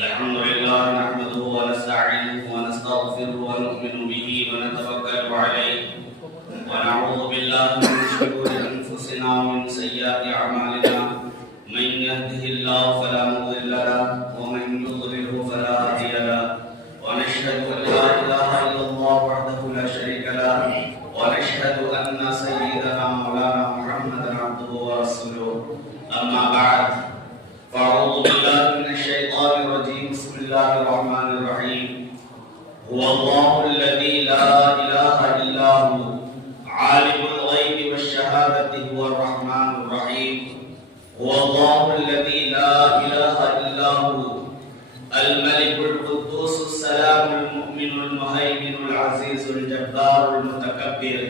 الحمد لله نحمده ونستعينه ونستغفره ونؤمن به ونتوكل عليه ونعوذ بالله من شرور أنفسنا ومن سيئات أعمالنا من يهده الله فلا مضل له ومن يضلله فلا هادي له ونشهد أن لا إله إلا الله وحده لا شريك له ونشهد أن سيدنا مولانا محمدا عبده ورسوله أما بعد فأعوذ بالله من الشيطان الرجيم بسم الله الرحمن الرحيم هو الله الذي لا إله إلا هو عالم الغيب والشهادة هو الرحمن الرحيم هو الله الذي لا إله إلا هو الملك القدوس السلام المؤمن المهيمن العزيز الجبار المتكبر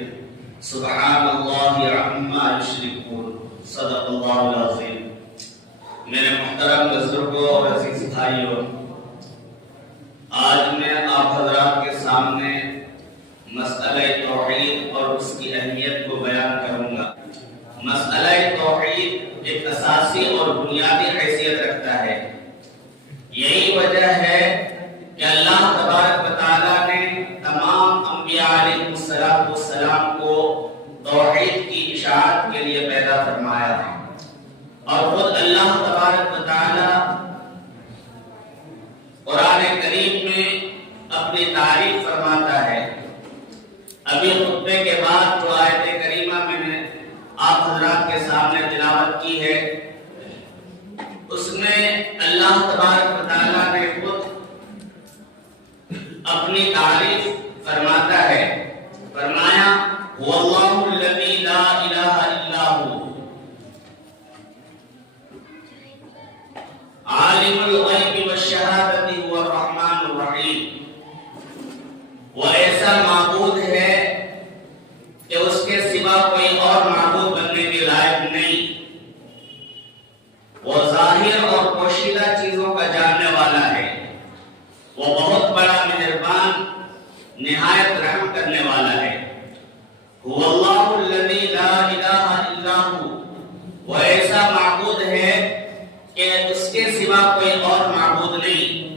سبحان الله عما يشركون صدق الله العظيم. میرے محترم بزرگوں اور عزیز بھائیوں، آج میں آپ حضرات کے سامنے مسئلہ توحید اور اس کی اہمیت کو بیان کروں گا. مسئلہ توحید ایک اساسی اور بنیادی حیثیت رکھتا ہے. یہی وجہ ہے کہ اللہ تبارک و تعالیٰ نے تمام انبیاء علیہ السلام کو توحید کی اشاعت کے لیے پیدا فرمایا ہے، اور خود اللہ تبارک و تعالیٰ قرآن کریم میں اپنی تعریف فرماتا ہے. ابھی خطبے کے بعد جو آیت کریمہ میں نے آپ حضرات کے سامنے تلاوت کی ہے، اس میں اللہ تبارک و تعالیٰ نے خود اپنی تعریف فرماتا ہے. فرمایا هو اللہ الذی لا الہ الا هو عالم الغیب والشہادۃ هو الرحمن الرحیم. وہ ایسا معبود ہے کہ اس کے سوا کوئی اور معبود بننے کے لائق نہیں. وہ ظاہر اور پوشیدہ چیزوں کا جاننے والا ہے. وہ بہت بڑا مہربان نہایت رحم کرنے والا ہے. هو اللہ الذی لا الہ الا هو. وہ ایسا معبود ہے کہ اس کے سوا کوئی اور معبود نہیں.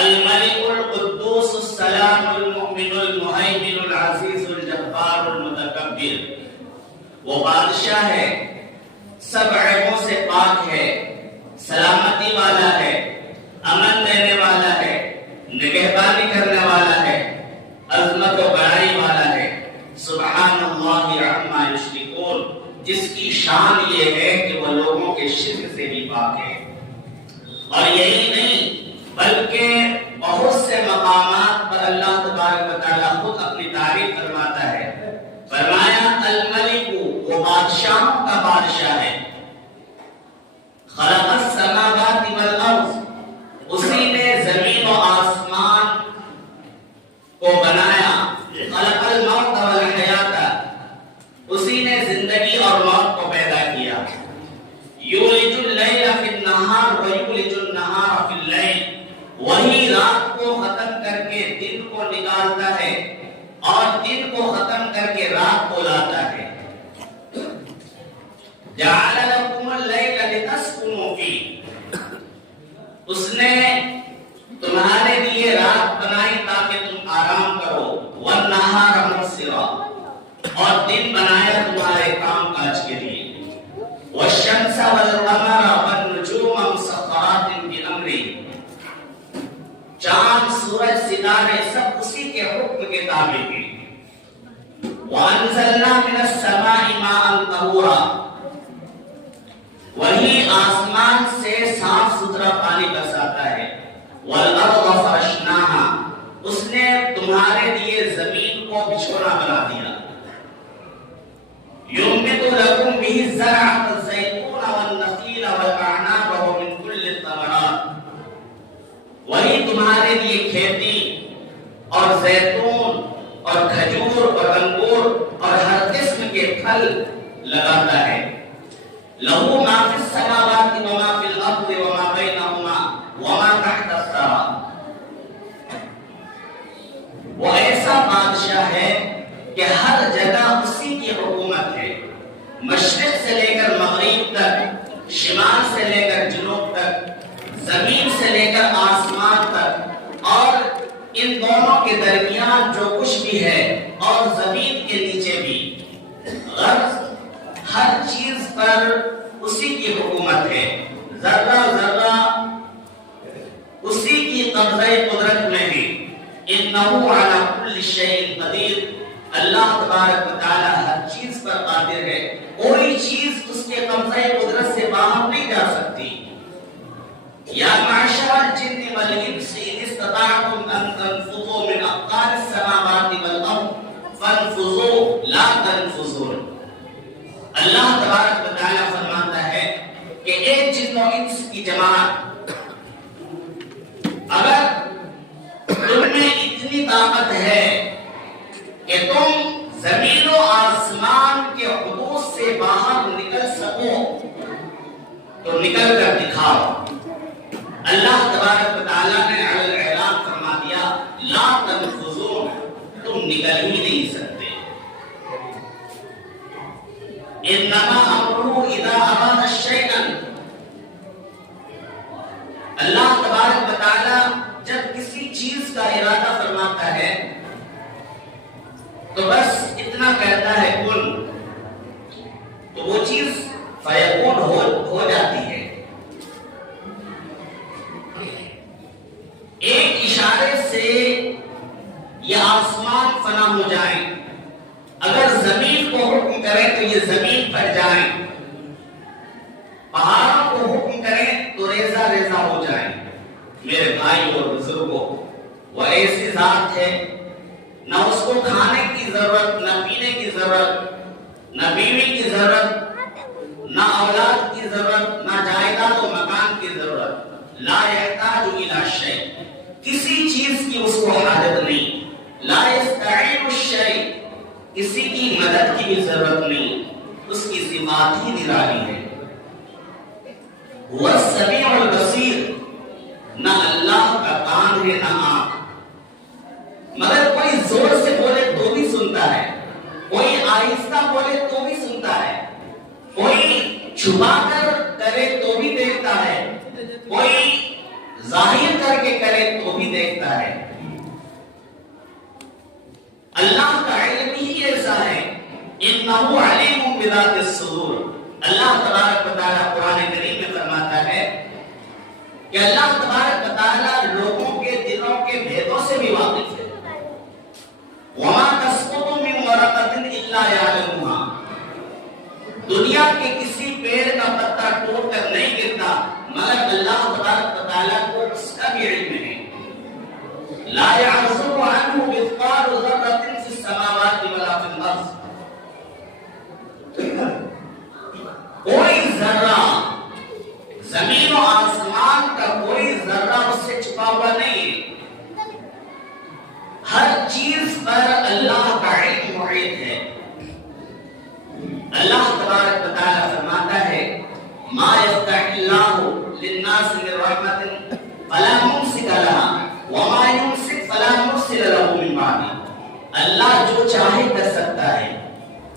الملک القدوس السلام المؤمن المہیمن العزیز الجبار المتکبر. وہ بادشاہ ہے، سب عیبوں سے پاک ہے، سلامتی والا ہے، امن دینے والا ہے، نگہبانی کرنے والا ہے، عظمت و بڑائی والا ہے. سبحان اللہ عما یشرکون. جس کی شان یہ ہے کہ وہ لوگوں کے شرک سے بھی پاک ہے. اور یہی نہیں بلکہ بہت سے مقامات پر اللہ تبارک و تعالیٰ خود اپنی تعریف فرماتا ہے. فرمایا الملک، وہ بادشاہوں کا بادشاہ ہے. خلق السماوات والارض، اسی نے زمین و آسمان کو بنایا. خلق الموت والحیات، اسی نے زندگی اور موت کو پیدا کیا. یولج اللیل فی النہار ویولج النہار فی اللیل، وہی رات کو ختم کر کے دن کو نکالتا ہے اور دن کو ختم کر کے رات کو لاتا ہے. جعل لکم اللیل لتسکنوا فیہ، اس نے تمہارے لیے رات بنائی تاکہ تم آرام کرو. والنہار مبصرا، اور دن بنایا تمہارے کام کاج کے لیے. والشمس والقمر والنجوم مسخرات بامرہ، چاند سورج ستارے سب اسی کے حکم کے تابع ہیں. وانزلنا من السماء ماء طہورا، وہی آسمان سے صاف ستھرا پانی برساتا ہے. والارض فرشناها، اس نے تمہارے لیے زمین کو بچھونا بنا دیا. ينبت لكم به الزرع والزيتون والنخيل والأعناب ومن كل الثمرات، وہی تمہارے لیے کھیتی اور زیتون اور کھجور اور انگور اور ہر قسم کے پھل لگاتا ہے. له ما في السماوات وما في الأرض وما بينهما وما تحت الثرى. وہ ایسا بادشاہ ہے کہ ہر جگہ اسی کی حکومت ہے. مشرق سے لے کر مغرب تک، شمال سے لے کر جنوب تک، زمین سے سے لے کر آسمان تک اور ان دونوں کے درمیان جو کچھ بھی ہے اور زمین کے نیچے بھی، غرض ہر چیز پر اسی کی حکومت ہے، ذرہ ذرہ اسی کی قبضہ قدرت میں ہے۔ انہ علی کل شیء قدیر، اللہ تبارک و تعالی ہر چیز پر قادر ہے، کوئی چیز اس کے قبضہ قدرت سے باہر نہیں جا سکتی۔ یا معشر الجن والانس ان استطعتم ان تنفذوا من اقطار السماوات والارض فانفذوا لا تنفذون۔ اللہ تبارک و تعالی فرماتا ہے کہ اے جن و انس کی جماعت، اگر تم میں اتنی طاقت ہے کہ تم زمین و آسمان کے حدود سے باہر نکل سکو تو نکل کر دکھاؤ۔ اللہ تبارک و تعالیٰ نے علی الاعلان فرما دیا لا تنفذون، تم نکل ہی نہیں سکتے۔ انما امرہ اذا اراد شیئا، اللہ تبارک و تعالیٰ جب کسی چیز کا ارادہ فرماتا ہے تو بس اتنا کہتا ہے کن، تو وہ چیز فیکون ہو جاتی ہے۔ ایک اشارے سے یہ آسمان فنا ہو جائیں، اگر زمین کو حکم کریں تو یہ زمین پر جائیں، پہاڑوں کو حکم کریں تو ریزہ ریزہ ہو جائیں۔ میرے بھائی اور بزرگوں، وہ ایسی ذات ہے نہ اس کو کھانے کی ضرورت، نہ پینے کی ضرورت، نہ بیوی کی ضرورت، نہ اولاد کی ضرورت، نہ جائیداد و مکان کی ضرورت۔ لا یحتاج الی شیء، کسی چیز کی اس کو حاجت نہیں۔ لا یستعین الشیء، کسی کی مدد کی بھی ضرورت نہیں، اس کی صفات ہی نرالی ہے۔ وہ السمیع البصیر، نہ اللہ کا کان ہے نہ آنکھ، مگر کوئی زور سے بولے تو بھی سنتا ہے، کوئی آہستہ بولے تو بھی سنتا ہے، کوئی چھپا کر کرے تو بھی دیکھتا ہے، کوئی ظاہر کر کے کرے تو بھی دیکھتا ہے۔ اللہ کا علم ہی ایسا ہے، انہ علیم بذات الصدور۔ اللہ تبارک و تعالیٰ قرآن کریم میں فرماتا ہے کہ اللہ تبارک و تعالیٰ لوگوں کے دلوں کے بھیدوں سے بھی واقف ہے۔ وما تسقط من ورقۃ الا یعلمها، دنیا کے کسی پیڑ کا پتا ٹوٹ کر نہیں گرتا مگر اللہ تبارک و تعالیٰ کو اس کا بھی علم ہے۔ لا يعزب عنه مثقال ذرة في السماوات ولا في الارض، کوئی ذرہ زمین و آسمان کا کوئی ذرہ اس سے چھپا ہوا نہیں ہے، ہر چیز پر اللہ کا علم محیط ہے۔ اللہ تبارک و تعالیٰ فرماتا ہے ما یفتح اللہ للناس من رحمت فلا ممسک لها وما یمسک فلا مرسل له من بعدہ، اللہ جو چاہے کر سکتا ہے،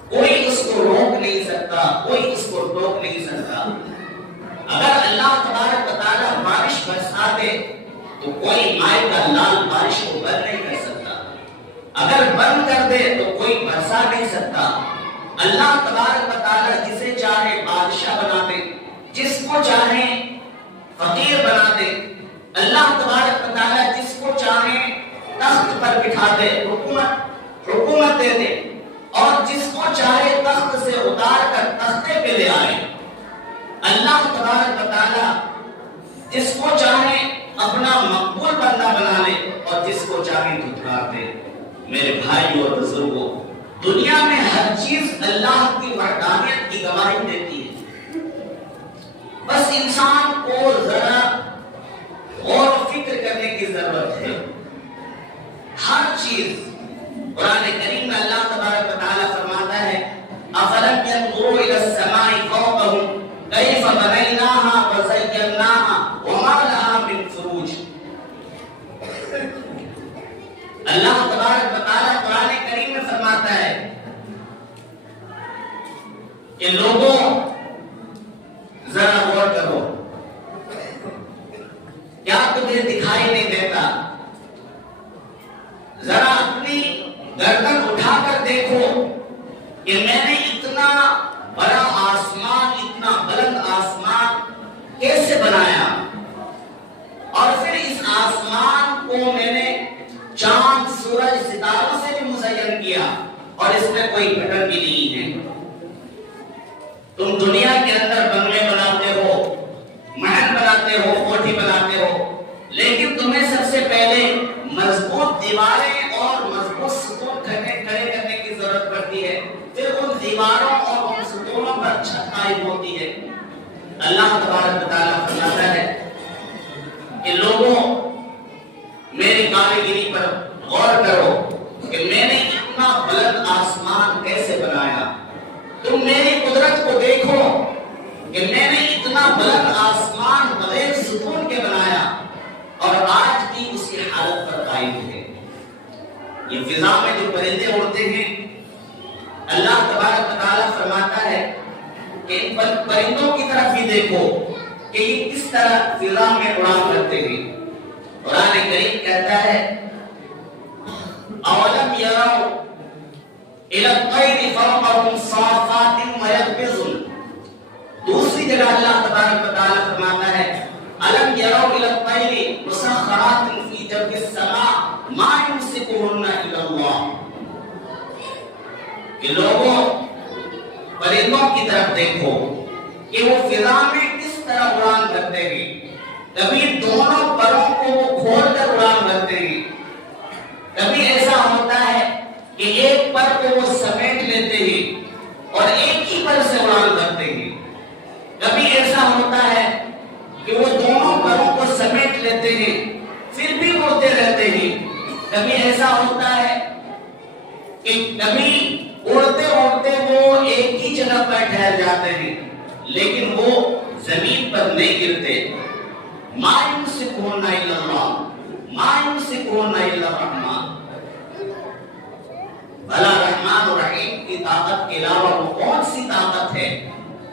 کوئی اس کو روک نہیں سکتا، کوئی اس کو ٹوک نہیں سکتا۔ اگر اللہ تبارک و تعالیٰ بارش برسا دے تو کوئی مائع کا لال بارش کو بند نہیں کر سکتا، اگر بند کر دے تو کوئی برسا نہیں سکتا۔ اللہ تبارک و تعالیٰ جسے چاہے بادشاہ بنا دے، جس کو چاہے فقیر بنا دے، اللہ تبارک و تعالیٰ جس کو چاہے تخت پر بٹھا دے، حکومت دے دے، اور جس کو چاہے تخت سے اتار کر تختے پہ لے آئے۔ اللہ تبارک و تعالیٰ جس کو چاہے اپنا مقبول بندہ بنا لے اور جس کو چاہے دھتکار دے۔ میرے بھائی اور بزرگوں، دنیا میں ہر چیز اللہ کی وحدانیت کی گواہی دیتی ہے، بس انسان کو ذرا غور و فکر کرنے کی ضرورت ہے۔ ہر چیز قرآن کریم میں اللہ تبارک و تعالیٰ فرماتا ہے أَفَلَمْ يَنْظُرُوا إِلَى السَّمَاءِ فَوْقَهُمْ كَيْفَ بَنَيْنَاهَا وَزَيَّنَّاهَا وَمَا لَهَا مِنْ فُرُوجٍ۔ اللہ تبارک و تعالیٰ قرآن کریم میں فرماتا ہے کہ لوگوں ذرا غور کرو، کیا تجھے دکھائی نہیں دیتا؟ ذرا اپنی گردن اٹھا کر دیکھو کہ میں نے اتنا بڑا آسمان، اتنا بلند آسمان کیسے بنایا، اور پھر اس آسمان کو میں نے چاند، سورج، ستاروں سے بھی مزین کیا، اور اس میں کوئی بٹن بھی نہیں ہے۔ تم دنیا کے اندر بنگلے بناتے ہو، محل بناتے ہو، کوٹھی بناتے ہو، لیکن تمہیں سب سے پہلے مضبوط دیواریں اور مضبوط ستون کھڑے کرنے کی ضرورت پڑتی ہے، پھر ان دیواروں اور ان ستونوں پر چھت قائم ہوتی ہے۔ اللہ تبارک و تعالیٰ فرماتا ہے کہ لوگوں میری کاریگری پر غور کرو کہ میں نے اتنا بلند آسمان کیسے بنایا۔ تم میری قدرت کو دیکھو کہ میں نے اتنا بلند آسمان بغیر ستون کے بنایا، اور آج بھی اسی حالت پر قائم ہے۔ یہ فضا میں جو پرندے اڑتے ہیں، اللہ تبارک و تعالیٰ فرماتا ہے کہ ان پرندوں کی طرف بھی دیکھو کہ یہ کس طرح فضا میں اڑان کرتے ہیں۔ قرآن کریم کہتا ہے اولم یروا الی الطیر فوقہم صافات ویقبضن۔ دوسری جگہ اللہ تبارک و تعالیٰ فرماتا ہے الم یروا الی الطیر مسخرات فی جو السماء ما یمسکہن الا اللہ۔ کہ لوگوں پرندوں کی طرف دیکھو کہ وہ فضا میں کس طرح اڑان کرتے ہیں۔ کبھی دونوں پروں کو وہ کھول کر اڑان کرتے ہیں، کبھی ایسا ہوتا ہے کہ ایک پر کو وہ سمیٹ لیتے ہیں اور ایک ہی پر سے اڑان کرتے ہیں، کبھی ایسا ہوتا ہے کہ وہ دونوں پروں کو سمیٹ لیتے ہیں پھر بھی اڑتے رہتے ہیں، کبھی ایسا ہوتا ہے کہ کبھی اڑتے اڑتے وہ ایک ہی جگہ پر ٹھہر جاتے ہیں لیکن وہ زمین پر نہیں گرتے۔ ما یمسکہن الا اللہ، ما یمسکہن الا الرحمن۔ بھلا رحمان و رحیم کی طاقت کے علاوہ وہ کون سی طاقت ہے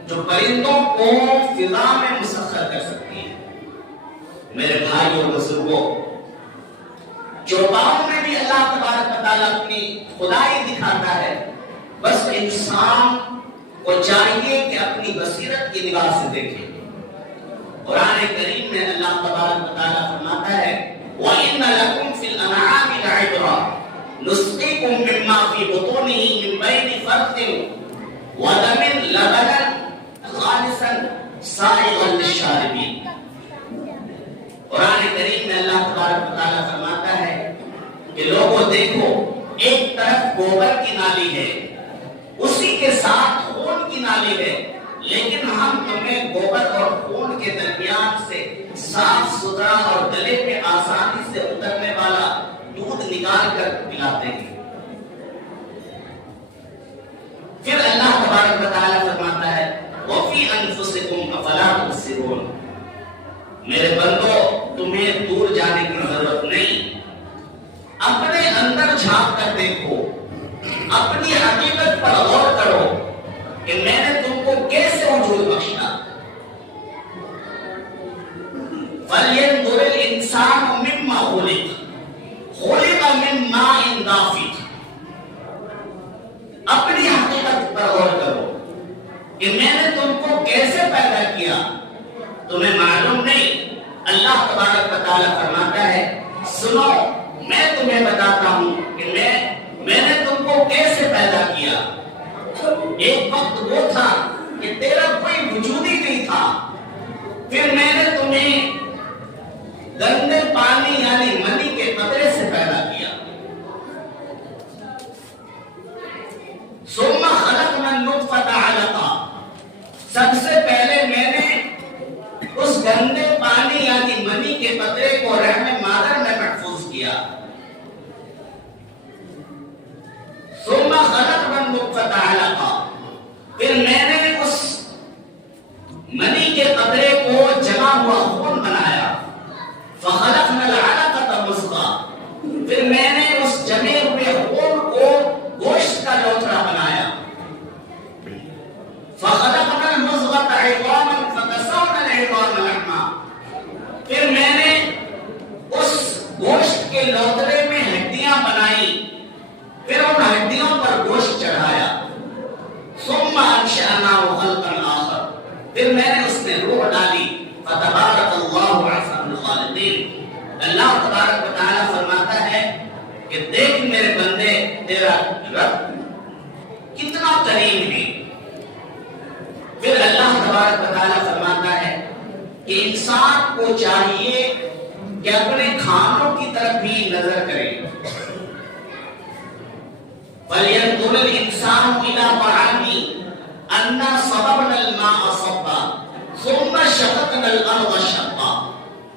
جو پرندوں کو فضا میں مسخر کر سکتی ہے؟ میرے بھائیوں اور بزرگوں، چوپاؤں میں بھی اللہ تبارک و تعالیٰ اپنی خدائی دکھاتا ہے، بس انسان کو چاہیے کہ اپنی بصیرت کی نگاہ سے دیکھے۔ قرآن کریم میں اللہ تبارک و تعالیٰ فرماتا ہے وَإِنَّ لَكُمْ فِي الْأَنْعَامِ لَعِبْرَةً نُسْقِيكُم مِّمَّا فِي بُطُونِهِ مِن بَيْنِ فَرْثٍ وَدَمٍ لَبَنًا خَالِصًا سَائِغًا لِلشَّارِبِينَ۔ قرآن کریم میں اللہ تبارک و تعالیٰ فرماتا ہے کہ لوگوں دیکھو، ایک طرف گوبر کی نالی ہے، اسی کے ساتھ خون کی نالی ہے، لیکن ہم تمہیں گوبر اور خون کے درمیان سے صاف ستھرا اور گلے پہ آسانی سے اترنے والا دودھ نکال کر پلاتے ہیں۔ پھر اللہ تبارک و تعالیٰ فرماتا ہے وَفِي أَنفُسِكُمْ أَفَلَا تُبْصِرُونَ۔ میرے بندو، تمہیں دور جانے کی ضرورت نہیں، اپنے اندر جھانک کر دیکھو، اپنی حقیقت پر غور کرو کہ میں نے تم کو کیسے وجود بخشا۔ فَلْيَنْظُرِ الْإِنسَانُ مِمَّا خُلِقَ مِن مَّاءٍ دَافِقٍ۔ اپنی حقیقت پر غور کرو کہ میں نے تم کو کیسے پیدا کیا، تمہیں معلوم نہیں؟ اللہ تبارک و تعالیٰ فرماتا ہے سنو، میں تمہیں بتاتا ہوں کہ میں نے تم کو کیسے پیدا کیا۔ ایک وقت وہ تھا کہ تیرا کوئی وجود ہی نہیں تھا، پھر میں نے تمہیں گندے پانی یعنی منی کے قطرے سے پیدا کیا۔ ثم خلقنا النطفة علقة، سب سے پہلے میں نے اس گندے پانی یعنی منی کے قطرے کو رحم مادر میں محفوظ کیا۔ ثم خلقنا النطفة علقة، پھر میں نے اس منی کے قطرے کو جمع ہوا خون بنایا۔ فخلقنا العلقة مضغة، پھر میں نے اس جمے ہوئے خون کو گوشت کا لوتھڑا بنایا۔ فخلقنا المضغة عظاما فكسونا العظام لحما، پھر میں نے فتبارک اللہ احسن الخالقین۔ اللہ تبارک و تعالیٰ فرماتا ہے کہ دیکھ میرے بندے تیرا رب کتنا کریم ہے۔ پھر اللہ تبارک و تعالیٰ فرماتا ہے کہ انسان کو چاہیے کہ اپنے کھانوں کی طرف بھی نظر کرے۔ فَلْيَنْظُرِ الْإِنسَانُ إِلَىٰ طَعَامِهِ أَنَّا صَبَبْنَا الْمَاءَ صَبًّا ثُمَّ شَقَقْنَا الْأَرْضَ شَقًّا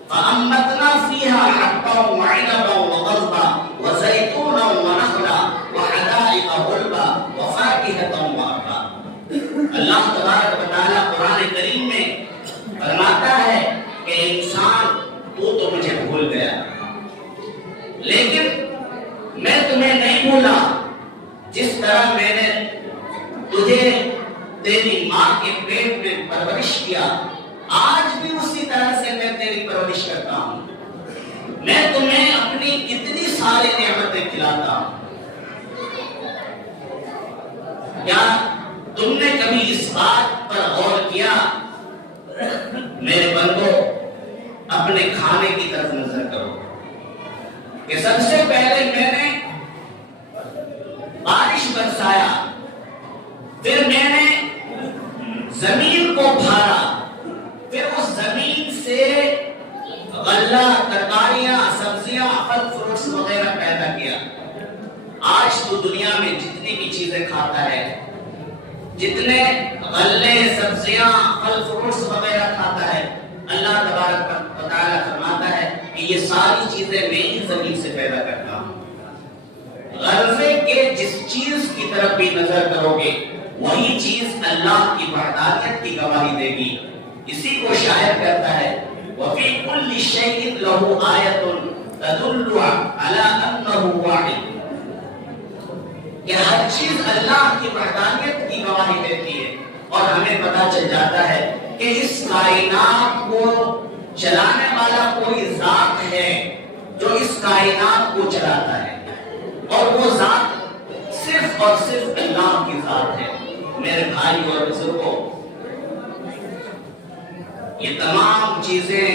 فَأَنبَتْنَا فِيهَا حَبًّا وَعِنَبًا وَقَضْبًا وَزَيْتُونًا وَنَخْلًا وَحَدَائِقَ غُلْبًا وَفَاكِهَةً وَأَبًّا۔ اللہ تبارک و تعالیٰ قرآن کریم میں فرماتا ہے کہ انسان تو مجھے بھول گیا، لیکن میں تمہیں نہیں بھولا۔ جس طرح میں نے تجھے تیری ماں کے پیٹ میں پرورش کیا، آج بھی اسی طرح سے میں تیری پرورش کرتا ہوں۔ میں تمہیں اپنی کتنی ساری نعمتیں کھلاتا ہوں۔ کیا تم نے کبھی اس بات پر غور کیا؟ میرے بندو، اپنے کھانے کی طرف نظر کرو کہ سب سے پہلے میں نے بارش برسایا، پھر میں نے زمین کو بھارا، پھر اس زمین سے غلہ، ترکاریاں، سبزیاں، پھل فروٹس وغیرہ پیدا کیا۔ آج تو دنیا میں جتنی بھی چیزیں کھاتا ہے، جتنے غلے، سبزیاں، پھل فروٹس وغیرہ کھاتا ہے، اللہ تبارک و تعالیٰ فرماتا ہے کہ یہ ساری چیزیں میں ہی زمین سے پیدا کرتا ہوں۔ غرضے کے جس چیز کی طرف بھی نظر کرو گے وہی چیز اللہ کی وحدانیت کی گواہی دے گی۔ اسی کو شاعر کہتا ہے وَفِي كُلِّ شَيْءٍ لَهُ آیَةٌ تَدُلُّ عَلَىٰ أَنَّهُ وَاحِدٌ، کہ ہر چیز اللہ کی وحدانیت کی گواہی دیتی ہے، اور ہمیں پتہ چل جاتا ہے کہ اس کائنات کو چلانے والا کوئی ذات ہے جو اس کائنات کو چلاتا ہے، اور وہ ذات صرف اور صرف اللہ کی ذات ہے۔ میرے بھائی اور بزرگوں، یہ تمام چیزیں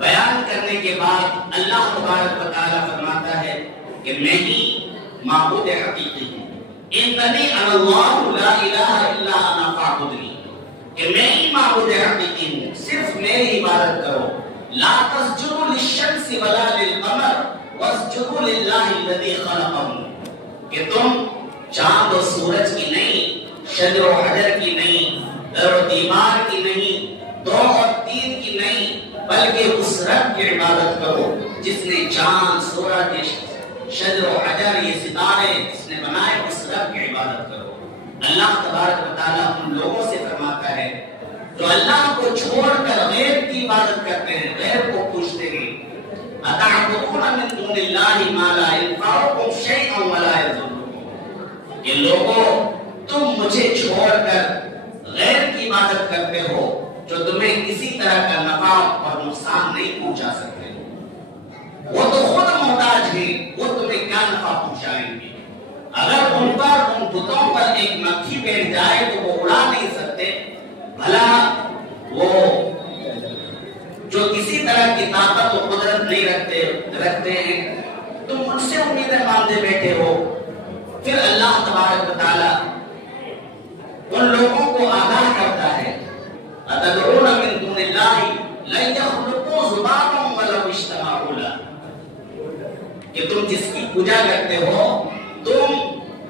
بیان کرنے کے بعد اللہ تبارک و تعالیٰ فرماتا ہے کہ میں ہی معبود حقیقی ہوں۔ اننی انا اللہ لا الہ الا انا فاعبدنی، کہ میں ہی معبود حقیقی ہوں، صرف میری عبادت کرو۔ لا تسجدوا للشمس ولا للقمر واسجدوا للہ الذی خلقہم، کہ تم چاند و سورج کی نہیں، شجر و حجر کی نہیں، در و دیوار کی نہیں، دو اور تین کی نہیں، بلکہ اس رب کی عبادت کرو جس نے چاند، سورج، شجر و حجر، یہ ستارے جس نے بنائے، اس رب کی عبادت کرو۔ اللہ تبارک و تعالیٰ ان لوگوں سے فرماتا ہے جو اللہ کو چھوڑ کر غیر کی عبادت کرتے ہیں، غیر کو پوچھتے ہیں، اتعبدون من دون اللہ ما لا ينفعکم شیئا ولا یضرکم، کہ لوگوں تم مجھے چھوڑ کر غیر کی عبادت کرتے ہو جو تمہیں کسی طرح کا نفع اور نقصان نہیں پہنچا سکتے۔ وہ تو خود محتاج ہیں، وہ تمہیں کیا نفع پہنچائیں گے؟ اگر ان پر، ان بتوں پر ایک مکھی بیٹھ جائے تو وہ اڑا نہیں سکتے، بھلا وہ جو کسی طرح کی طاقت و قدرت نہیں رکھتے ہیں، تم ان سے امیدیں باندھے بیٹھے ہو۔ پھر اللہ تبارک و تعالیٰ ان لوگوں کو آگاہ کرتا ہے اتدعون من دون اللہ لن یخلقوا ذبابا ولو اجتمعوا لہ، کہ تم جس کی پوجا کرتے ہو، تم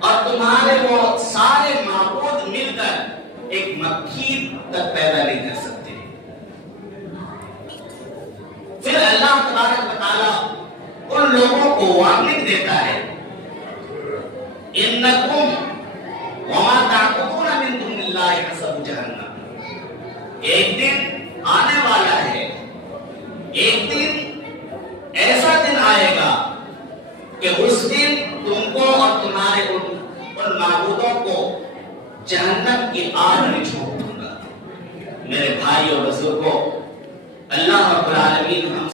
اور تمہارے وہ سارے معبود مل کر ایک مکھی تک پیدا نہیں کر سکتے۔ پھر اللہ تبارک و تعالیٰ ان لوگوں کو وارننگ دیتا ہے انکم وما تعبدون من دون اللہ حسب جہنم، ایک دن آنے والا ہے، ایک دن ایسا دن آئے گا کہ اس دن تم کو اور تمہارے ان معبودوں کو جہنم کی آگ میں جھونک دوں گا۔ میرے بھائی اور بزرگوں، اللہ رب العالمین ہم